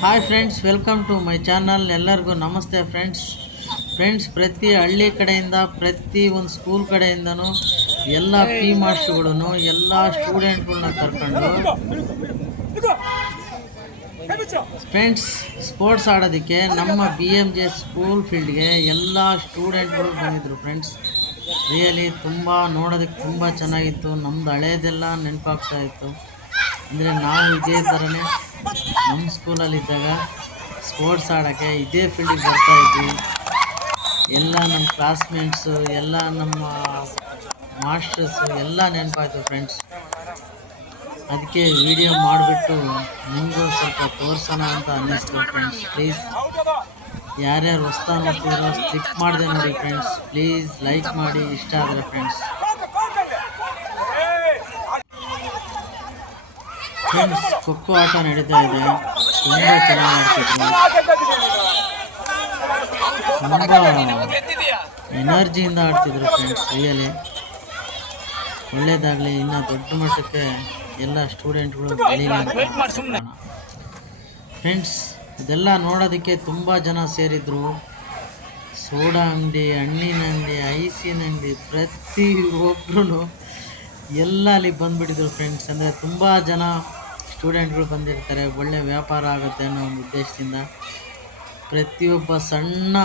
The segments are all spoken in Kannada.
Hi friends welcome to my channel ಎಲ್ಲರಿಗೂ ನಮಸ್ತೆ ಫ್ರೆಂಡ್ಸ್ ಫ್ರೆಂಡ್ಸ್ ಪ್ರತಿ ಹಳ್ಳಿ ಕಡೆಯಿಂದ, ಪ್ರತಿ ಒಂದು ಸ್ಕೂಲ್ ಕಡೆಯಿಂದನೂ ಎಲ್ಲ ಪಿ ಮಾಸ್ಟರ್ಗಳು ಎಲ್ಲ ಸ್ಟೂಡೆಂಟ್ಗಳನ್ನ ಕರ್ಕೊಂಡು ಫ್ರೆಂಡ್ಸ್ ಸ್ಪೋರ್ಟ್ಸ್ ಆಡೋದಕ್ಕೆ ನಮ್ಮ ಬಿ ಎಂ ಜೆ ಸ್ಕೂಲ್ ಫೀಲ್ಡ್ಗೆ ಎಲ್ಲ ಸ್ಟೂಡೆಂಟ್ಗಳು ಬಂದಿದ್ದರು ಫ್ರೆಂಡ್ಸ್ ರಿಯಲಿ ತುಂಬ ನೋಡೋದಕ್ಕೆ ತುಂಬ ಚೆನ್ನಾಗಿತ್ತು. ನಮ್ಮದು ಹಳೇದೆಲ್ಲ ನೆನಪಾಗ್ತಾ ಇತ್ತು. ಅಂದರೆ ನಾವು ಇದೇ ಥರನೇ ನಮ್ಮ ಸ್ಕೂಲಲ್ಲಿದ್ದಾಗ ಸ್ಪೋರ್ಟ್ಸ್ ಆಡೋಕ್ಕೆ ಇದೇ ಫೀಲ್ಡಿಗೆ ಬರ್ತಾ ಇದ್ವಿ. ಎಲ್ಲ ನಮ್ಮ ಕ್ಲಾಸ್ಮೇಟ್ಸು ಎಲ್ಲ ನಮ್ಮ ಮಾಸ್ಟರ್ಸು ಎಲ್ಲ ನೆನಪಾಯ್ತು ಫ್ರೆಂಡ್ಸ್ ಅದಕ್ಕೆ ವಿಡಿಯೋ ಮಾಡಿಬಿಟ್ಟು ನಿಮಗೂ ಸ್ವಲ್ಪ ತೋರಿಸೋಣ ಅಂತ ಅನ್ನಿಸ್ತು ಫ್ರೆಂಡ್ಸ್ ಪ್ಲೀಸ್ ಯಾರ್ಯಾರು ಹೊಸ್ತಾ ನೋಡ್ತಿದ್ರೋ ಸ್ಕಿಪ್ ಮಾಡಿದೆ ನೋಡಿ ಫ್ರೆಂಡ್ಸ್ ಪ್ಲೀಸ್ ಲೈಕ್ ಮಾಡಿ, ಇಷ್ಟ ಆದರೆ ಫ್ರೆಂಡ್ಸ್ ಫ್ರೆಂಡ್ಸ್ ಖೋಖೋ ಆಟ ನಡೀತಾ ಇದೆ ತುಂಬ ಚೆನ್ನಾಗಿ ಆಡ್ತಿದ್ರು ಎನರ್ಜಿಯಿಂದ ಆಡ್ತಿದ್ರು ಫ್ರೆಂಡ್ಸ್ ರಿಯಲಿ ಒಳ್ಳೇದಾಗಲಿ ಇನ್ನು ದೊಡ್ಡ ಮಟ್ಟಕ್ಕೆ ಎಲ್ಲ ಸ್ಟೂಡೆಂಟ್ಗಳು ಬೆಳೀಲಿ ಫ್ರೆಂಡ್ಸ್ ಇದೆಲ್ಲ ನೋಡೋದಕ್ಕೆ ತುಂಬ ಜನ ಸೇರಿದ್ರು ಸೋಡಾ ಅಂಗಡಿ ಹಣ್ಣಿನ ಅಂಗಡಿ ಐಸಿನ ಅಂಗಡಿ ಪ್ರತಿ ಒಬ್ಬರು ಎಲ್ಲ ಅಲ್ಲಿ ಬಂದುಬಿಟ್ಟಿದ್ರು ಫ್ರೆಂಡ್ಸ್ ಅಂದರೆ ತುಂಬ ಜನ ಸ್ಟೂಡೆಂಟ್ಗಳು ಬಂದಿರ್ತಾರೆ, ಒಳ್ಳೆ ವ್ಯಾಪಾರ ಆಗುತ್ತೆ ಅನ್ನೋ ಒಂದು ಉದ್ದೇಶದಿಂದ ಪ್ರತಿಯೊಬ್ಬ ಸಣ್ಣ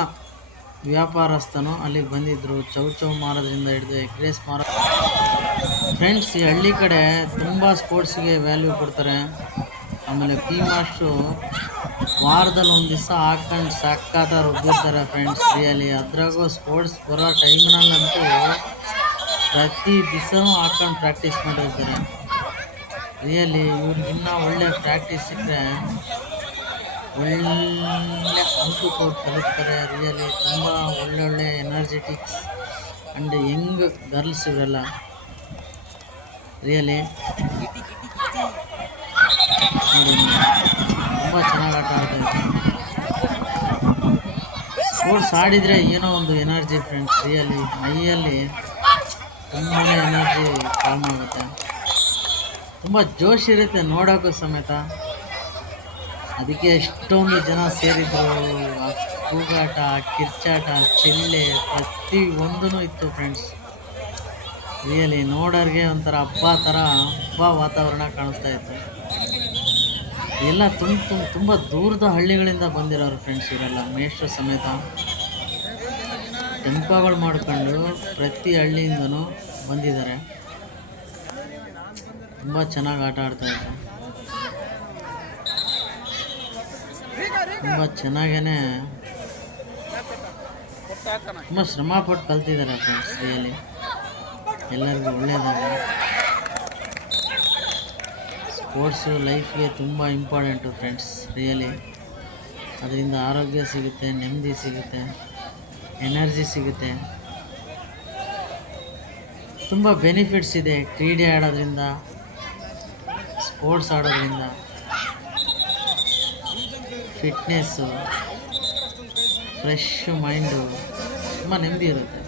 ವ್ಯಾಪಾರಸ್ಥನು ಅಲ್ಲಿಗೆ ಬಂದಿದ್ದರು ಚೌ ಮಾರೋದ್ರಿಂದ ಹಿಡಿದು ಎಗ್ ರೇಸ್ ಮಾರೋ ಫ್ರೆಂಡ್ಸ್ ಈ ಹಳ್ಳಿ ಕಡೆ ತುಂಬ ಸ್ಪೋರ್ಟ್ಸಿಗೆ ವ್ಯಾಲ್ಯೂ ಕೊಡ್ತಾರೆ. ಆಮೇಲೆ ಪಿ ಮಾಸ್ಟ್ರು ವಾರದಲ್ಲಿ ಒಂದು ದಿವಸ ಹಾಕೊಂಡು ಸಕ್ಕತ್ತ ರುಬ್ಬಿರ್ತಾರೆ ಫ್ರೆಂಡ್ಸ್ ರಿಯಲಿ ಅದ್ರಾಗೂ ಸ್ಪೋರ್ಟ್ಸ್ ಬರೋ ಟೈಮ್ನಲ್ಲಂತೂ ಪ್ರತಿ ದಿವಸನೂ ಹಾಕೊಂಡು ಪ್ರಾಕ್ಟೀಸ್ ಮಾಡಿರ್ತಾರೆ. ರಿಯಲಿ ಇವ್ರಿಗೆ ಇನ್ನೂ ಒಳ್ಳೆ ಪ್ರಾಕ್ಟೀಸ್ ಸಿಕ್ಕರೆ ಒಳ್ಳೆ ಅಂಕು ಕೋಟ್ ತಲುಪ್ತಾರೆ. ರಿಯಲಿ ತುಂಬ ಒಳ್ಳೊಳ್ಳೆ ಎನರ್ಜೆಟಿಕ್ಸ್ ಆ್ಯಂಡ್ ಯಂಗ್ ಗರ್ಲ್ಸ್ ಇವರೆಲ್ಲ ರಿಯಲಿ ತುಂಬ ಚೆನ್ನಾಗಿ ಆಟ ಆಡ್ತಾರೆ ಸ್ಪೋರ್ಟ್ಸ್ ಆಡಿದರೆ ಏನೋ ಒಂದು ಎನರ್ಜಿ ಫ್ರೆಂಡ್ಸ್ ರಿಯಲಿ ಮೈಯಲ್ಲಿ ತುಂಬಾ ಎನರ್ಜಿ ಫಾರ್ಮ್ ಆಗುತ್ತೆ. ತುಂಬ ಜೋಶ್ ಇರುತ್ತೆ ನೋಡೋಕ್ಕೂ ಸಮೇತ. ಅದಕ್ಕೆ ಎಷ್ಟೊಂದು ಜನ ಸೇರಿದ್ರು. ಆ ಕೂಗಾಟ, ಕಿರ್ಚಾಟ ಚಿಳ್ಳೆ ಪ್ರತಿ ಒಂದೂ ಇತ್ತು ಫ್ರೆಂಡ್ಸ್ ರಿಯಲಿ ನೋಡೋರಿಗೆ ಒಂಥರ ಹಬ್ಬ ಥರ ಹಬ್ಬ ವಾತಾವರಣ ಕಾಣಿಸ್ತಾ ಇತ್ತು. ಎಲ್ಲ ತುಂಬ ತುಂಬ ತುಂಬ ದೂರದ ಹಳ್ಳಿಗಳಿಂದ ಬಂದಿರೋರು ಫ್ರೆಂಡ್ಸ್ ಇವರೆಲ್ಲ, ಮೇಷ್ಟ್ರು ಸಮೇತ. ಟೆಂಪಗಳು ಮಾಡ್ಕೊಂಡು ಪ್ರತಿ ಹಳ್ಳಿಯಿಂದನೂ ಬಂದಿದ್ದಾರೆ. ತುಂಬ ಚೆನ್ನಾಗಿ ಆಟ ಆಡ್ತಾ ಇದ್ದಾರೆ ತುಂಬ ಚೆನ್ನಾಗೇ ತುಂಬ ಶ್ರಮ ಪಟ್ಟು ಕಲ್ತಿದ್ದಾರೆ ಫ್ರೆಂಡ್ಸ್ ರಿಯಲಿ ಎಲ್ಲರಿಗೂ ಒಳ್ಳೇದಾಗ ಸ್ಪೋರ್ಟ್ಸು ಲೈಫ್ಗೆ ತುಂಬ ಇಂಪಾರ್ಟೆಂಟು ಫ್ರೆಂಡ್ಸ್ ರಿಯಲಿ ಅದರಿಂದ ಆರೋಗ್ಯ ಸಿಗುತ್ತೆ ನೆಮ್ಮದಿ ಸಿಗುತ್ತೆ ಎನರ್ಜಿ ಸಿಗುತ್ತೆ. ತುಂಬ ಬೆನಿಫಿಟ್ಸ್ ಇದೆ ಕ್ರೀಡೆ ಆಡೋದ್ರಿಂದ. ಸ್ಪೋರ್ಟ್ಸ್ ಆಡೋದ್ರಿಂದ ಫಿಟ್ನೆಸ್ಸು, ಫ್ರೆಶ್ ಮೈಂಡು ತುಂಬ ನೆಮ್ಮದಿ ಇರುತ್ತೆ.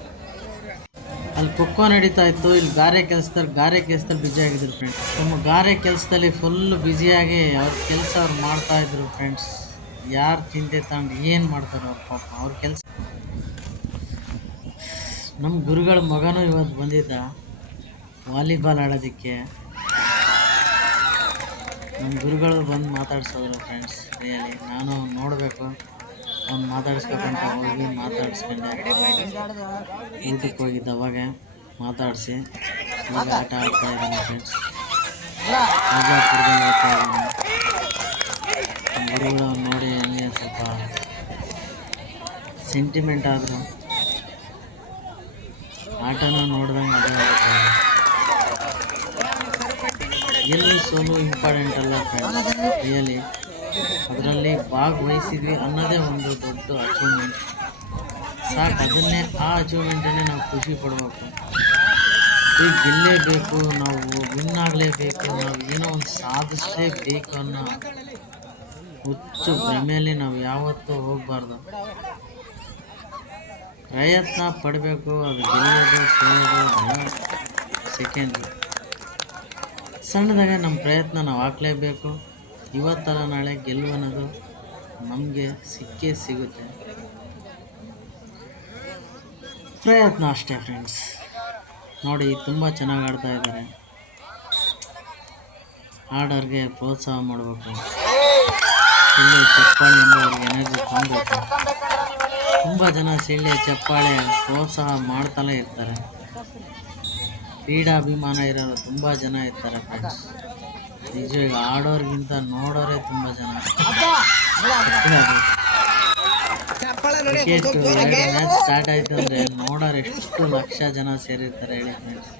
ಅಲ್ಲಿ ಖೋಖೋ ನಡೀತಾ ಇತ್ತು, ಇಲ್ಲಿ ಗಾರೆ ಕೆಲಸದಲ್ಲಿ ಗಾರೆ ಕೆಲಸದಲ್ಲಿ ಬ್ಯುಸಿ ಆಗಿದ್ರು ಫ್ರೆಂಡ್ಸ್ ತಮ್ಮ ಗಾರೆ ಕೆಲಸದಲ್ಲಿ ಫುಲ್ ಬ್ಯುಸಿಯಾಗಿ ಅವ್ರ ಕೆಲಸ ಅವ್ರು ಮಾಡ್ತಾ ಇದ್ರು ಫ್ರೆಂಡ್ಸ್ ಯಾರು ಚಿಂತೆ ತಗೊಂಡು ಏನು ಮಾಡ್ತಾರೆ ಅವ್ರ ಪಾಪ ಅವ್ರ ಕೆಲಸ. ನಮ್ಮ ಗುರುಗಳ ಮಗನೂ ಇವತ್ತು ಬಂದಿದ್ದ, ವಾಲಿಬಾಲ್ ಆಡೋದಕ್ಕೆ. ನಮ್ಮ ಗುರುಗಳು ಬಂದು ಮಾತಾಡ್ಸೋದ್ರು ಫ್ರೆಂಡ್ಸ್ ರಿಯಲಿ ನಾನು ನೋಡಬೇಕು ಅವ್ನು ಮಾತಾಡಿಸ್ಬೇಕಂತ ಹೋಗಿ ಮಾತಾಡಿಸ್ಕೊಂಡೆ. ಊಟಕ್ಕೆ ಹೋಗಿದ್ದ ಅವಾಗ ಮಾತಾಡಿಸಿ. ಈಗ ಆಟ ಆಡ್ತಾ ಇದ್ದಾನೆ ಫ್ರೆಂಡ್ಸ್ ನಮ್ಮ ಗುರುಗಳು ಅವ್ನು ನೋಡಿ ನನಗೆ ಸ್ವಲ್ಪ ಸೆಂಟಿಮೆಂಟ್ ಆದರು. ಆಟನೂ ನೋಡ್ದಂಗೆ ಅದೇ ಆಗುತ್ತೆ ಗೆಲ್ಲು ಸೋಲು ಇಂಪಾರ್ಟೆಂಟ್ ಅಲ್ಲ ರಿಯಲಿ ಅದರಲ್ಲಿ ಭಾಗವಹಿಸಿದ್ವಿ ಅನ್ನೋದೇ ಒಂದು ದೊಡ್ಡ ಅಚೀವ್ಮೆಂಟ್ ಸಾಕು, ಅದನ್ನೇ ಆ ಅಚೀವ್ಮೆಂಟನ್ನೇ ನಾವು ಖುಷಿ ಪಡಬೇಕು. ಈಗ ಗೆಲ್ಲೇಬೇಕು, ನಾವು ವಿನ್ ಆಗಲೇಬೇಕು, ನಾವು ಏನೋ ಒಂದು ಸಾಧಿಸಲೇಬೇಕು ಅನ್ನೋ ಹುಚ್ಚು ಭ್ರಮೆಯಲ್ಲಿ ನಾವು ಯಾವತ್ತೂ ಹೋಗಬಾರ್ದು. ಪ್ರಯತ್ನ ಪಡಬೇಕು, ಅದು ಗೆಲ್ಲೋದು ಸೋಲೋದು ಸೆಕೆಂಡ್ರಿ ಸಣ್ಣದಾಗ ನಮ್ಮ ಪ್ರಯತ್ನ ನಾವು ಹಾಕ್ಲೇಬೇಕು. ಇವತ್ತರ ನಾಳೆ ಗೆಲ್ಲುವನ್ನೋದು ನಮಗೆ ಸಿಕ್ಕೇ ಸಿಗುತ್ತೆ. ಪ್ರಯತ್ನ ಅಷ್ಟೇ ಫ್ರೆಂಡ್ಸ್ ನೋಡಿ, ತುಂಬ ಚೆನ್ನಾಗಿ ಆಡ್ತಾ ಇದ್ದಾರೆ. ಆಡೋರಿಗೆ ಪ್ರೋತ್ಸಾಹ ಮಾಡಬೇಕು. ಸಿಳ್ಳೆ ಚಪ್ಪಾಳೆಯಿಂದ ಅವ್ರಿಗೆ ಎನರ್ಜಿ ತುಂಬಬೇಕು ತುಂಬ ಜನ ಸಿಳ್ಳೆ ಚಪ್ಪಾಳೆ ಪ್ರೋತ್ಸಾಹ ಮಾಡ್ತಲೇ ಇರ್ತಾರೆ. ಕ್ರೀಡಾಭಿಮಾನ ಇರೋರು ತುಂಬ ಜನ ಇರ್ತಾರೆ ಫ್ರೆಂಡ್ಸ್ ನಿಜವಾಗಿ ಆಡೋರ್ಗಿಂತ ನೋಡೋರೇ ತುಂಬ ಜನ. ಕ್ರಿಕೆಟ್ ಮ್ಯಾಚ್ ಸ್ಟಾರ್ಟ್ ಆಯ್ತು ಅಂದರೆ ನೋಡೋರು ಎಷ್ಟು ಲಕ್ಷ ಜನ ಸೇರಿರ್ತಾರೆ ಹೇಳಿ ಫ್ರೆಂಡ್ಸ್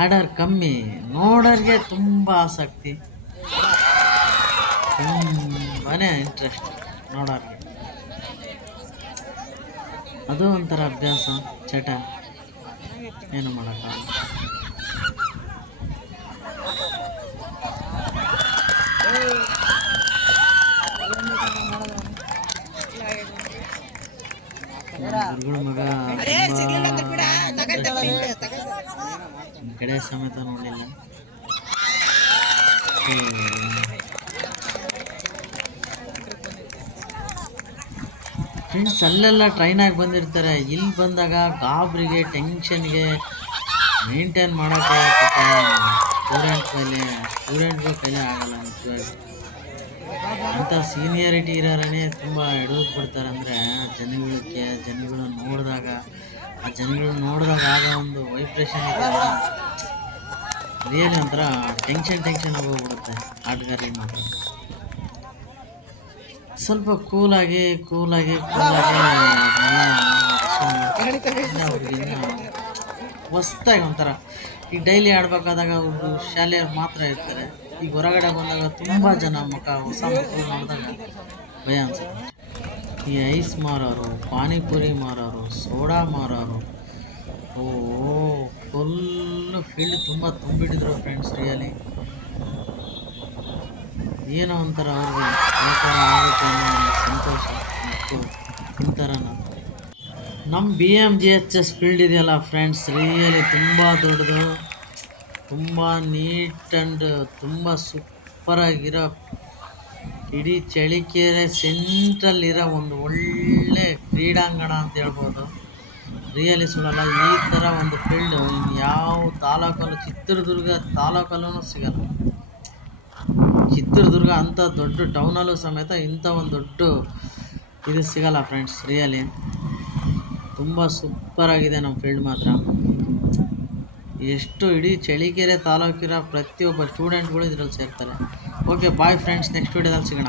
ಆಡೋರು ಕಮ್ಮಿ ನೋಡೋರಿಗೆ ತುಂಬ ಆಸಕ್ತಿ. ತುಂಬಾ ಇಂಟ್ರೆಸ್ಟ್ ನೋಡೋರಿಗೆ. ಅದು ಒಂಥರ ಅಭ್ಯಾಸ ಚಟ. ಏನು ಮಾಡೋಕ್ಕಾಗಲ್ಲ ಮಗ ಕಡೆ ಸಮೇತ ನೋಡಲಿಲ್ಲ. ಫ್ರೆಂಡ್ಸ್ ಅಲ್ಲೆಲ್ಲ ಟ್ರೈನ್ ಆಗಿ ಬಂದಿರ್ತಾರೆ. ಇಲ್ಲಿ ಬಂದಾಗ ಗಾಬ್ರಿಗೆ ಟೆನ್ಷನ್ಗೆ ಮೇಂಟೈನ್ ಮಾಡೋಕ್ಕೆ ಸ್ಟೂಡೆಂಟ್ ಕೈಲಿ ಸ್ಟೂಡೆಂಟ್ಗಳ ಕೈಲಿ ಆಗಲ್ಲ ಅಂಥ ಸೀನಿಯಾರಿಟಿ ಇರೋರೇ ತುಂಬ ಎಡೋದು ಬಿಡ್ತಾರೆ. ಅಂದರೆ ಜನಗಳಿಗೆ ಜನಗಳು ನೋಡಿದಾಗ, ಆ ಜನಗಳು ನೋಡಿದಾಗ ಆಗೋ ಒಂದು ವೈಬ್ರೇಷನ್ ಒಂಥರ ಟೆನ್ಷನ್ ಟೆನ್ಷನ್ ಆಗೋಗ್ಬಿಡುತ್ತೆ ಆಟಗಾರಿನ ಮಾತ್ರ. ಸ್ವಲ್ಪ ಕೂಲಾಗಿ ಕೂಲಾಗಿ ಕೂಲಾಗಿ. ಹೊಸ್ದಾಗಿ ಒಂಥರ. ಈಗ ಡೈಲಿ ಆಡಬೇಕಾದಾಗ ಅವರು ಶಾಲೆಯವ್ರು ಮಾತ್ರ ಇರ್ತಾರೆ. ಈಗ ಹೊರಗಡೆ ಬಂದಾಗ ತುಂಬ ಜನ ಮುಖ ಹೊಸ ಮಕ್ಕಳು ನೋಡಿದಾಗ ಭಯ ಅನ್ಸುತ್ತೆ. ಈ ಐಸ್ ಮಾರೋರು ಪಾನಿಪುರಿ ಮಾರೋರು ಸೋಡಾ ಮಾರೋರು ಓ ಫುಲ್ಲು ಫೀಲ್ಡ್ ತುಂಬ ತುಂಬಿಟ್ಟಿದ್ರು ಫ್ರೆಂಡ್ಸ್ ರಿಯಲಿ ಏನೋ ಒಂಥರ ಅವ್ರಿಗೆ ಆಗುತ್ತೆ ಸಂತೋಷ ಮತ್ತು ಒಂಥರ ನಮ್ಮ B M G H S field ಇದೆಯಲ್ಲ ಫ್ರೆಂಡ್ಸ್ ರಿಯಲಿ ತುಂಬ ದೊಡ್ಡದು. ತುಂಬ ನೀಟ್ ಆ್ಯಂಡ್ ತುಂಬ ಸೂಪರಾಗಿರೋ ಇಡೀ ಚಳಿಕೆರೆ ಸೆಂಟ್ರಲ್ ಇರೋ ಒಂದು ಒಳ್ಳೆ ಕ್ರೀಡಾಂಗಣ ಅಂತ ಹೇಳ್ಬೋದು. ರಿಯಲಿ ಸುಳ್ಳಲ್ಲ, ಈ ಥರ ಒಂದು ಫೀಲ್ಡು ಯಾವ ತಾಲೂಕಲ್ಲೂ, ಚಿತ್ರದುರ್ಗ ತಾಲೂಕಲ್ಲೂ ಸಿಗಲ್ಲ. ಚಿತ್ರದುರ್ಗ ಅಂಥ ದೊಡ್ಡ ಟೌನಲ್ಲೂ ಸಮೇತ ಇಂಥ ಒಂದು ದೊಡ್ಡ ಇದು ಸಿಗಲ್ಲ ಫ್ರೆಂಡ್ಸ್ ರಿಯಲಿ ತುಂಬ ಸೂಪರಾಗಿದೆ ನಮ್ಮ ಫೀಲ್ಡ್ ಮಾತ್ರ. ಎಷ್ಟು ಇಡೀ ಚಳಿಕೆರೆ ತಾಲೂಕಿನ ಪ್ರತಿಯೊಬ್ಬ ಸ್ಟೂಡೆಂಟ್ಗಳು ಇದರಲ್ಲಿ ಸೇರ್ತಾರೆ. ಓಕೆ ಬಾಯ್ ಫ್ರೆಂಡ್ಸ್ ನೆಕ್ಸ್ಟ್ ವೀಡಿಯೋದಲ್ಲಿ ಸಿಗೋಣ.